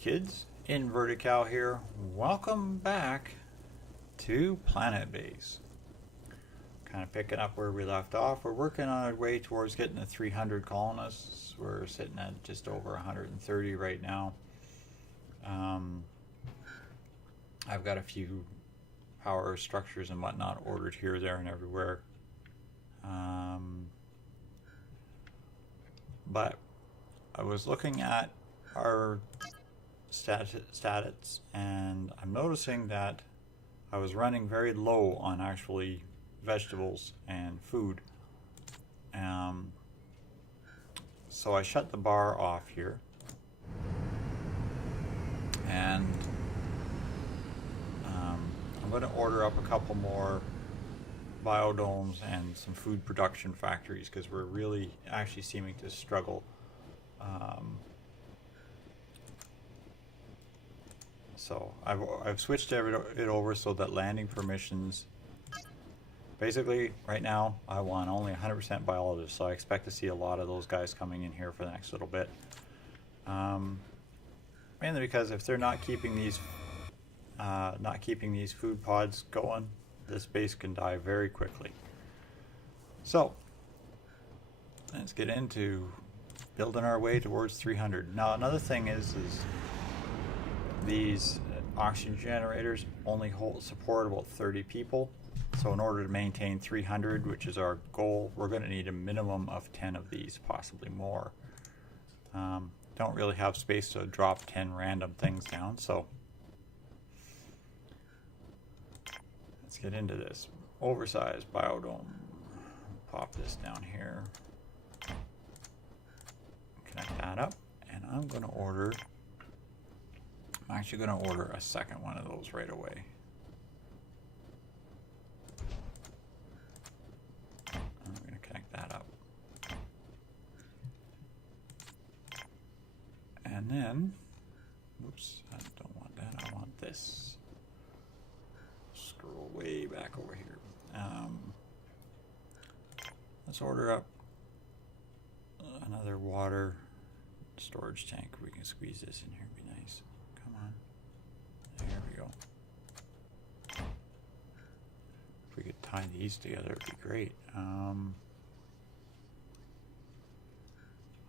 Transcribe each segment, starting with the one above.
kids, Inverted Cow here. Welcome back to Planet Base. Kind of picking up where we left off. We're working on our way towards getting to 300 colonists. We're sitting at just over 130 right now. I've got a few power structures and whatnot ordered here, there, and everywhere. But I was looking at our stats, and I'm noticing that I was running very low on actually vegetables and food. So I shut the bar off here, and I'm going to order up a couple more biodomes and some food production factories because we're really actually seeming to struggle. So I've switched it over so that landing permissions, basically right now I want only 100% biologists, so I expect to see a lot of those guys coming in here for the next little bit. Mainly because if they're not keeping these food pods going, this base can die very quickly. So let's get into building our way towards 300. Now another thing is these oxygen generators only support about 30 people. So in order to maintain 300, which is our goal, we're going to need a minimum of 10 of these, possibly more. Don't really have space to drop 10 random things down, so let's get into this. Oversized biodome. Pop this down here. Connect that up, and I'm actually going to order a second one of those right away. I'm going to connect that up. And then, oops, I don't want that, I want this. Scroll way back over here. Let's order up another water storage tank. We can squeeze this in here, it'd be nice. Come on. There we go. If we could tie these together, it'd be great. I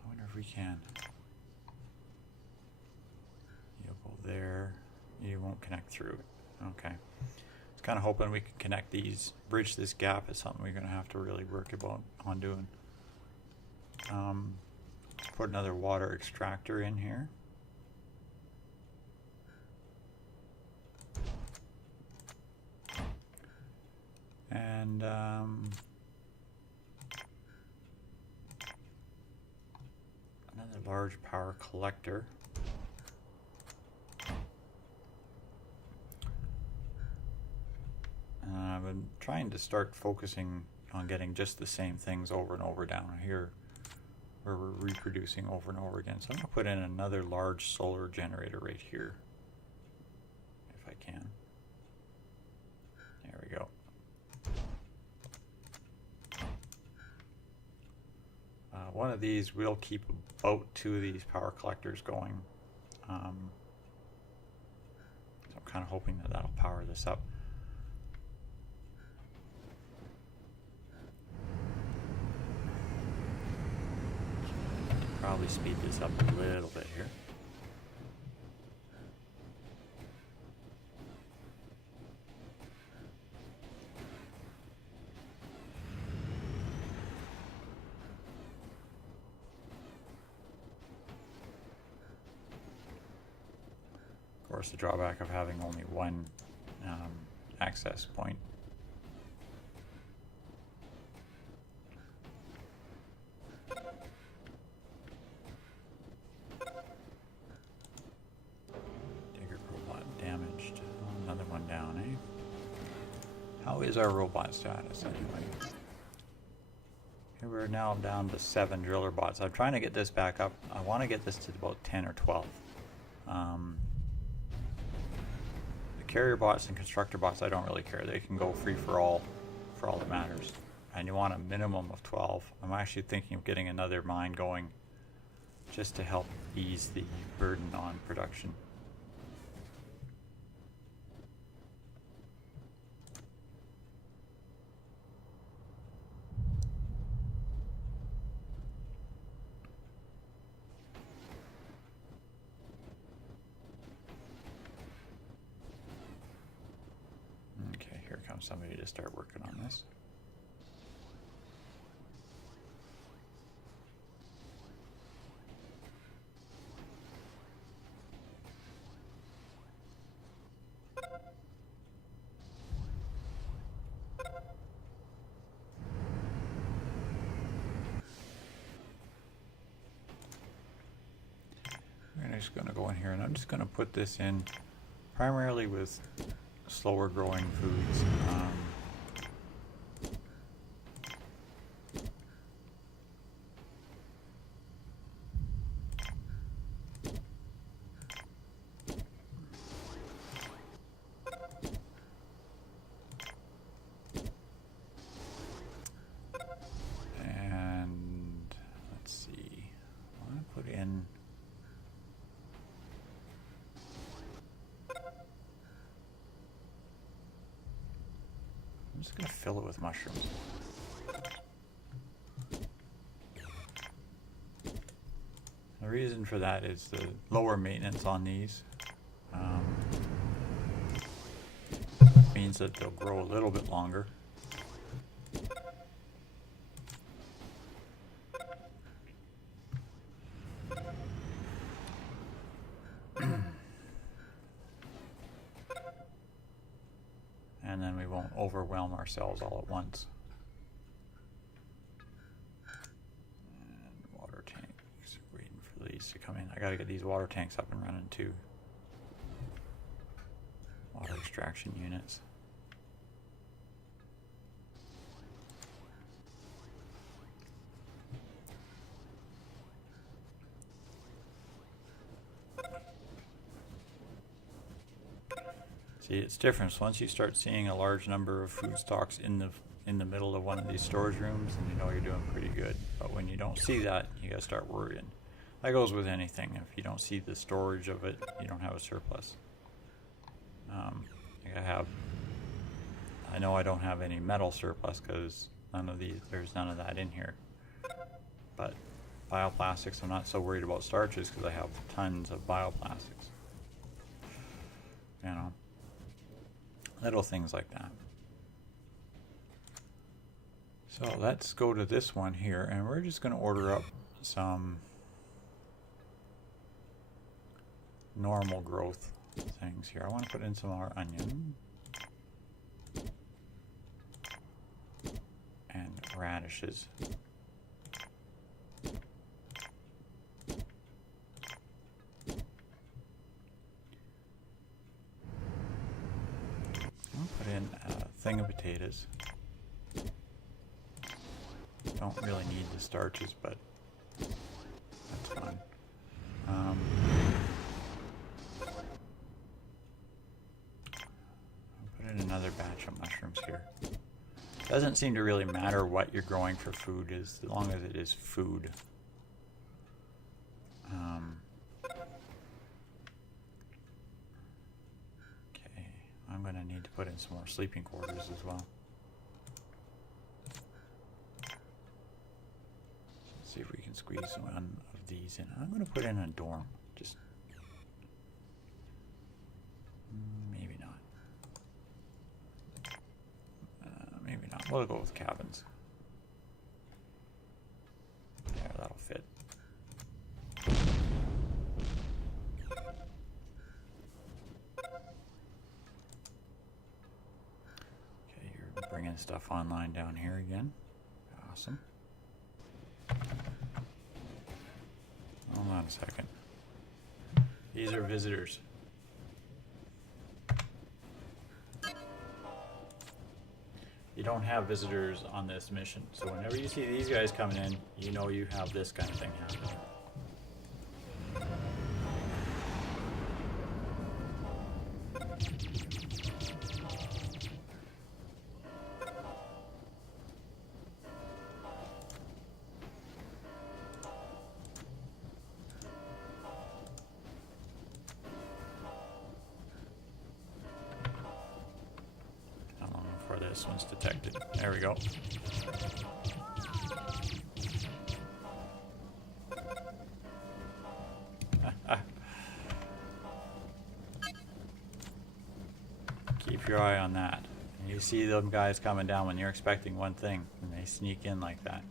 wonder if we can. You'll go there. You won't connect through it. Okay. I was kind of hoping we could connect these, bridge this gap. Is something we're going to have to really work on doing. Put another water extractor in here. And another large power collector. I've been trying to start focusing on getting just the same things over and over down here where we're reproducing over and over again. So I'm going to put in another large solar generator right here if I can. There we go. One of these will keep about 2 of these power collectors going. So I'm kind of hoping that that'll power this up. Probably speed this up a little bit here. Of course, the drawback of having only one access point. How is our robot status anyway? Here we're now down to 7 driller bots. I'm trying to get this back up. I want to get this to about 10 or 12. The carrier bots and constructor bots, I don't really care. They can go free for all that matters. And you want a minimum of 12. I'm actually thinking of getting another mine going just to help ease the burden on production. Okay, here comes somebody to start working on this. We're just going to go in here and I'm just going to put this in primarily with slower growing foods. And let's see, I want to put in I'm just going to fill it with mushrooms. The reason for that is the lower maintenance on these means that they'll grow a little bit longer. And then we won't overwhelm ourselves all at once. And water tanks, waiting for these to come in. I gotta get these water tanks up and running too. Water extraction units. See, it's different. So once you start seeing a large number of food stocks in the middle of one of these storage rooms, then you know you're doing pretty good. But when you don't see that, you gotta start worrying. That goes with anything. If you don't see the storage of it, you don't have a surplus. I know I don't have any metal surplus because there's none of that in here. But bioplastics, I'm not so worried about starches because I have tons of bioplastics. You know, little things like that. So let's go to this one here, and we're just going to order up some normal growth things here. I want to put in some more onion and radishes. I'll put in a thing of potatoes. Don't really need the starches, but that's fine. Another batch of mushrooms here. Doesn't seem to really matter what you're growing for food, as long as it is food. Okay, I'm going to need to put in some more sleeping quarters as well. Let's see if we can squeeze one of these in. I'm going to put in a dorm. Just maybe not. Maybe not. We'll go with cabins. Yeah, that'll fit. Okay, you're bringing stuff online down here again. Awesome. Hold on a second. These are visitors. You don't have visitors on this mission, so whenever you see these guys coming in, you know you have this kind of thing happening. this one's detected. There we go. Keep your eye on that. And you see them guys coming down when you're expecting one thing, and they sneak in like that.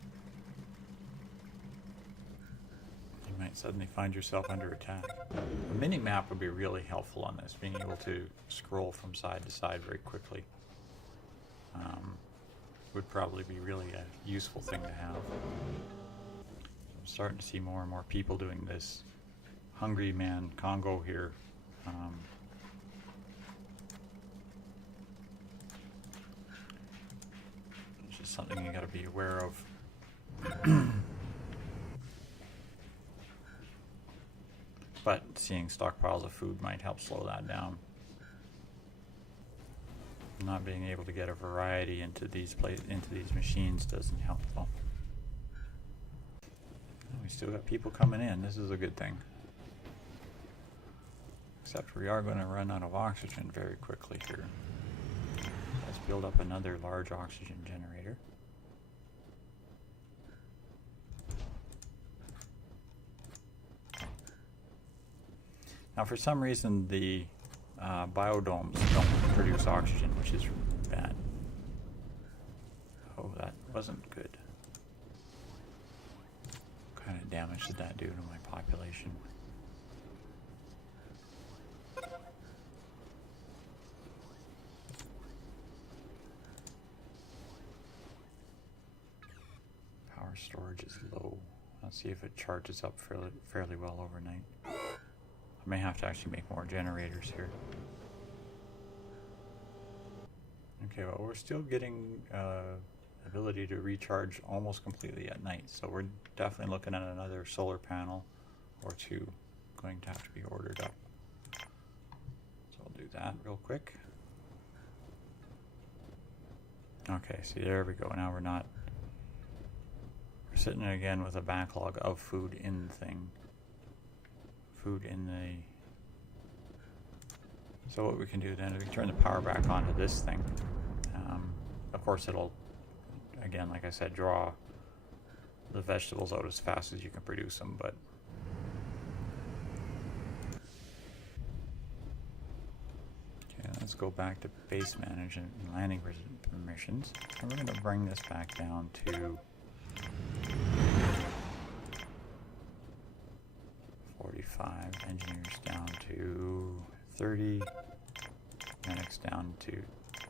You might suddenly find yourself under attack. A mini-map would be really helpful on this, being able to scroll from side to side very quickly. Would probably be really a useful thing to have. I'm starting to see more and more people doing this Hungry Man Congo here. It's just something you got to be aware of. But seeing stockpiles of food might help slow that down. Not being able to get a variety into these machines doesn't help though. We still got people coming in. This is a good thing. Except we are going to run out of oxygen very quickly here. Let's build up another large oxygen generator. Now for some reason the biodomes don't produce oxygen, which is bad. Oh, that wasn't good. What kind of damage did that do to my population? Power storage is low. Let's see if it charges up fairly well overnight. I may have to actually make more generators here. Okay, well we're still getting ability to recharge almost completely at night, so we're definitely looking at another solar panel or two going to have to be ordered up. So I'll do that real quick. Okay, see, there we go. Now we're sitting again with a backlog of food in the thing. So what we can do then is we can turn the power back onto this thing. Of course it'll, again, like I said, draw the vegetables out as fast as you can produce them, but okay, let's go back to base management and landing permissions. And we're going to bring this back down to 45, engineers down to 30, medics down to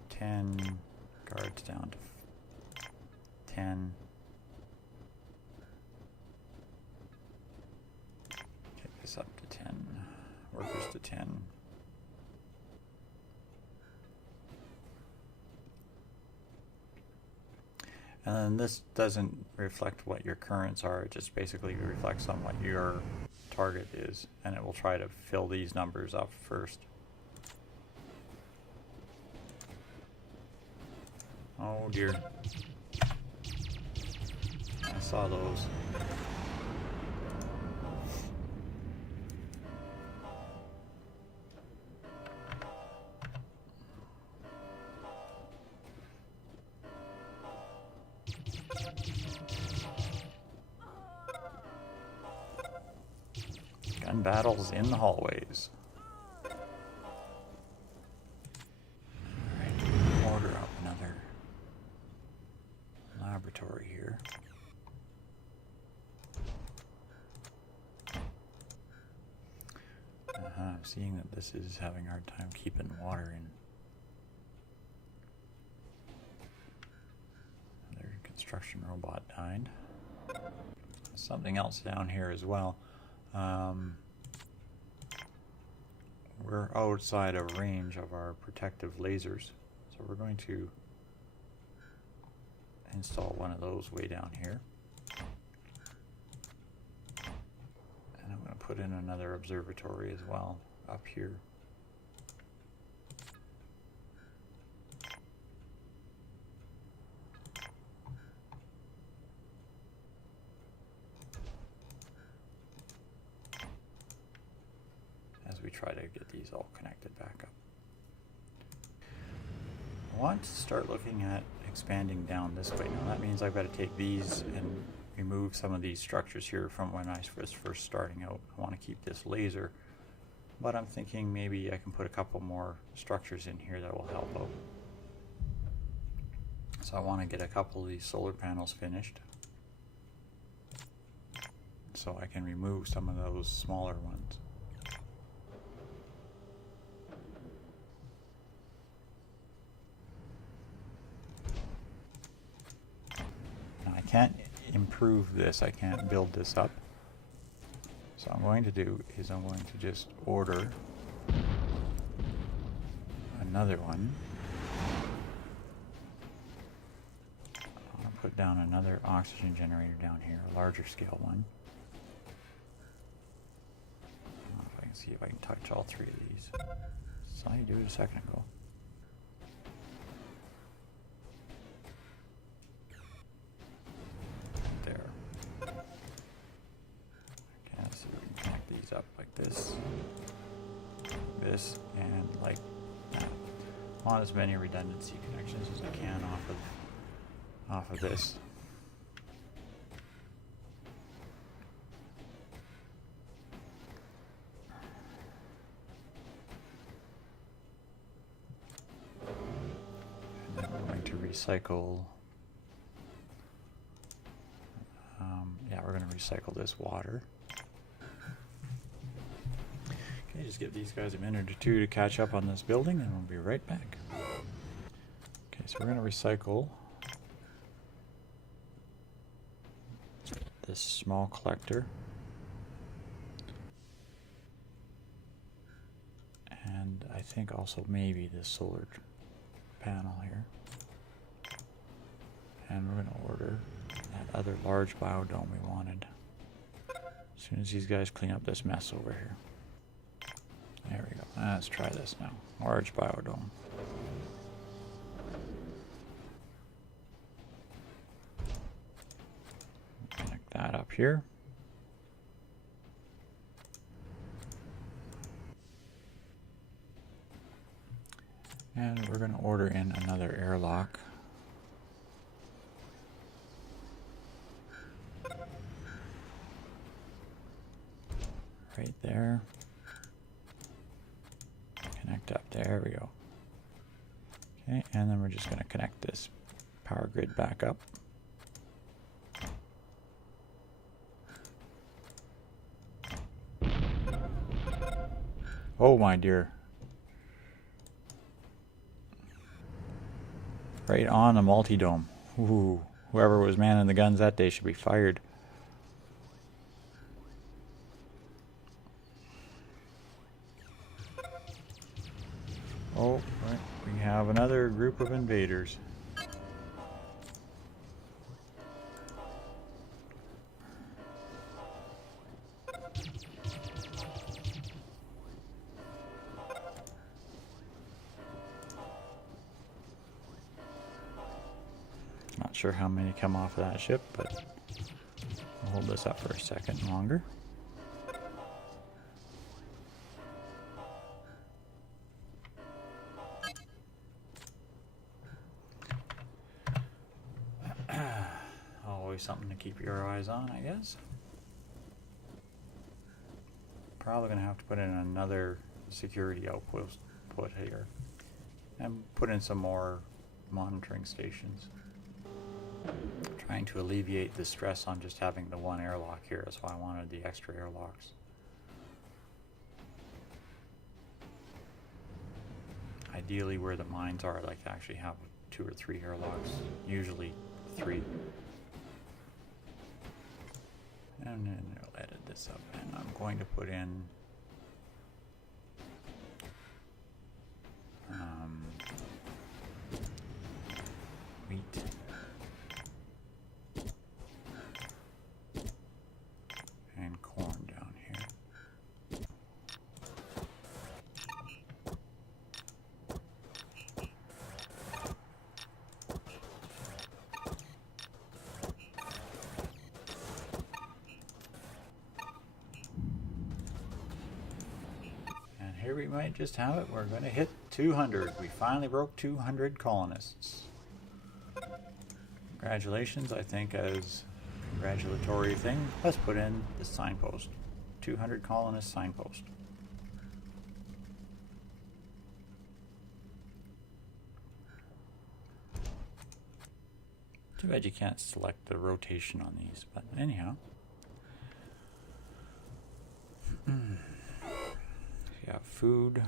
10, guards down to 10. Take this up to 10, workers to 10. And then this doesn't reflect what your currents are, it just basically reflects on what your target is, and it will try to fill these numbers up first. Oh dear. I saw those. Gun battles in the hallways. Alright, order up another laboratory here. I'm seeing that this is having a hard time keeping water in. Another construction robot died. Something else down here as well. We're outside of range of our protective lasers, so we're going to install one of those way down here. And I'm going to put in another observatory as well up here. As we try to get these all connected back up. I want to start looking at expanding down this way. Now that means I've got to take these and remove some of these structures here from when I was first starting out. I want to keep this laser, but I'm thinking maybe I can put a couple more structures in here that will help out. So I want to get a couple of these solar panels finished so I can remove some of those smaller ones. Now I can't improve this, I can't build this up. So what I'm going to do is I'm going to just order another one. I'll put down another oxygen generator down here, a larger scale one. I can see if I can touch all three of these. Saw you do it a second ago. There. Okay, let's see if we can connect these up like this. This, and like that. I want as many redundancy connections as I can off of this. And then we're going to recycle. Yeah, we're going to recycle this water. Okay, just give these guys a minute or two to catch up on this building, and we'll be right back. Okay, so we're going to recycle this small collector, and I think also maybe this solar panel here, and we're going to order that other large biodome we wanted as soon as these guys clean up this mess over here. There we go. Let's try this now. Large biodome. Connect that up here. And we're going to order in another airlock. Right there. Connect up. There we go. Okay, and then we're just going to connect this power grid back up. Oh my dear. Right on the multi-dome. Ooh, whoever was manning the guns that day should be fired. Oh, right. We have another group of invaders. Not sure how many come off of that ship, but I'll hold this up for a second longer. Always something to keep your eyes on, I guess. Probably going to have to put in another security outpost here and put in some more monitoring stations. Trying to alleviate the stress on just having the one airlock here. That's why I wanted the extra airlocks. Ideally, where the mines are, I'd like to actually have 2 or 3 airlocks. Usually 3. And then I'll edit this up, and I'm going to put in wheat. And corn down here. here we might just have it. We're going to hit 200. We finally broke 200 colonists. Congratulations, I think, as a congratulatory thing. Let's put in the signpost. 200 colonist signpost. Too bad you can't select the rotation on these, but anyhow. We have food,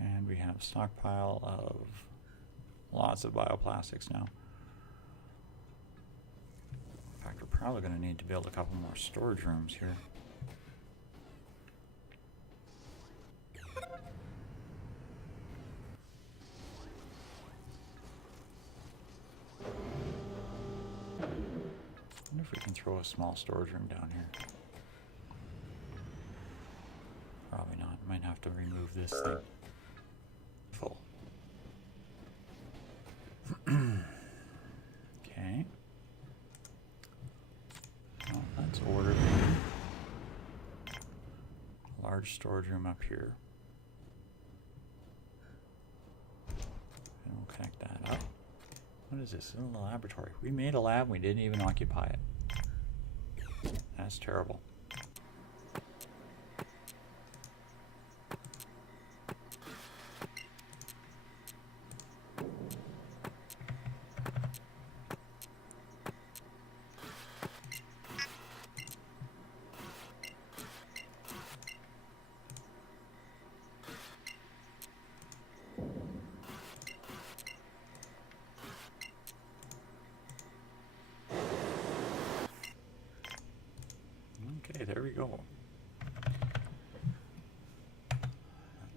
and we have stockpile of lots of bioplastics now. In fact, we're probably going to need to build a couple more storage rooms here. I wonder if we can throw a small storage room down here. Probably not. Might have to remove this thing. Full. Okay. Well, let's order a large storage room up here. And we'll connect that up. What is this? A little laboratory. We made a lab, we didn't even occupy it. That's terrible. Okay, there we go.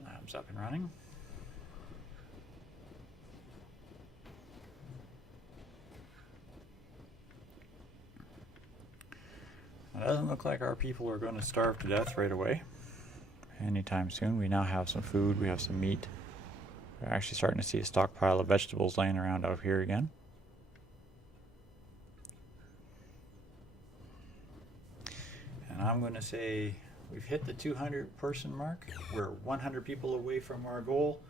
Lab's up and running. It doesn't look like our people are going to starve to death right away anytime soon. We now have some food, we have some meat. We're actually starting to see a stockpile of vegetables laying around out here again. And I'm going to say we've hit the 200 person mark. We're 100 people away from our goal.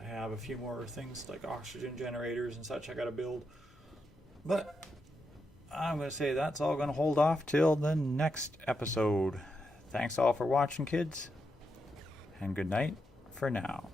I have a few more things like oxygen generators and such I got to build. But I'm going to say that's all going to hold off till the next episode. Thanks all for watching, kids. And good night for now.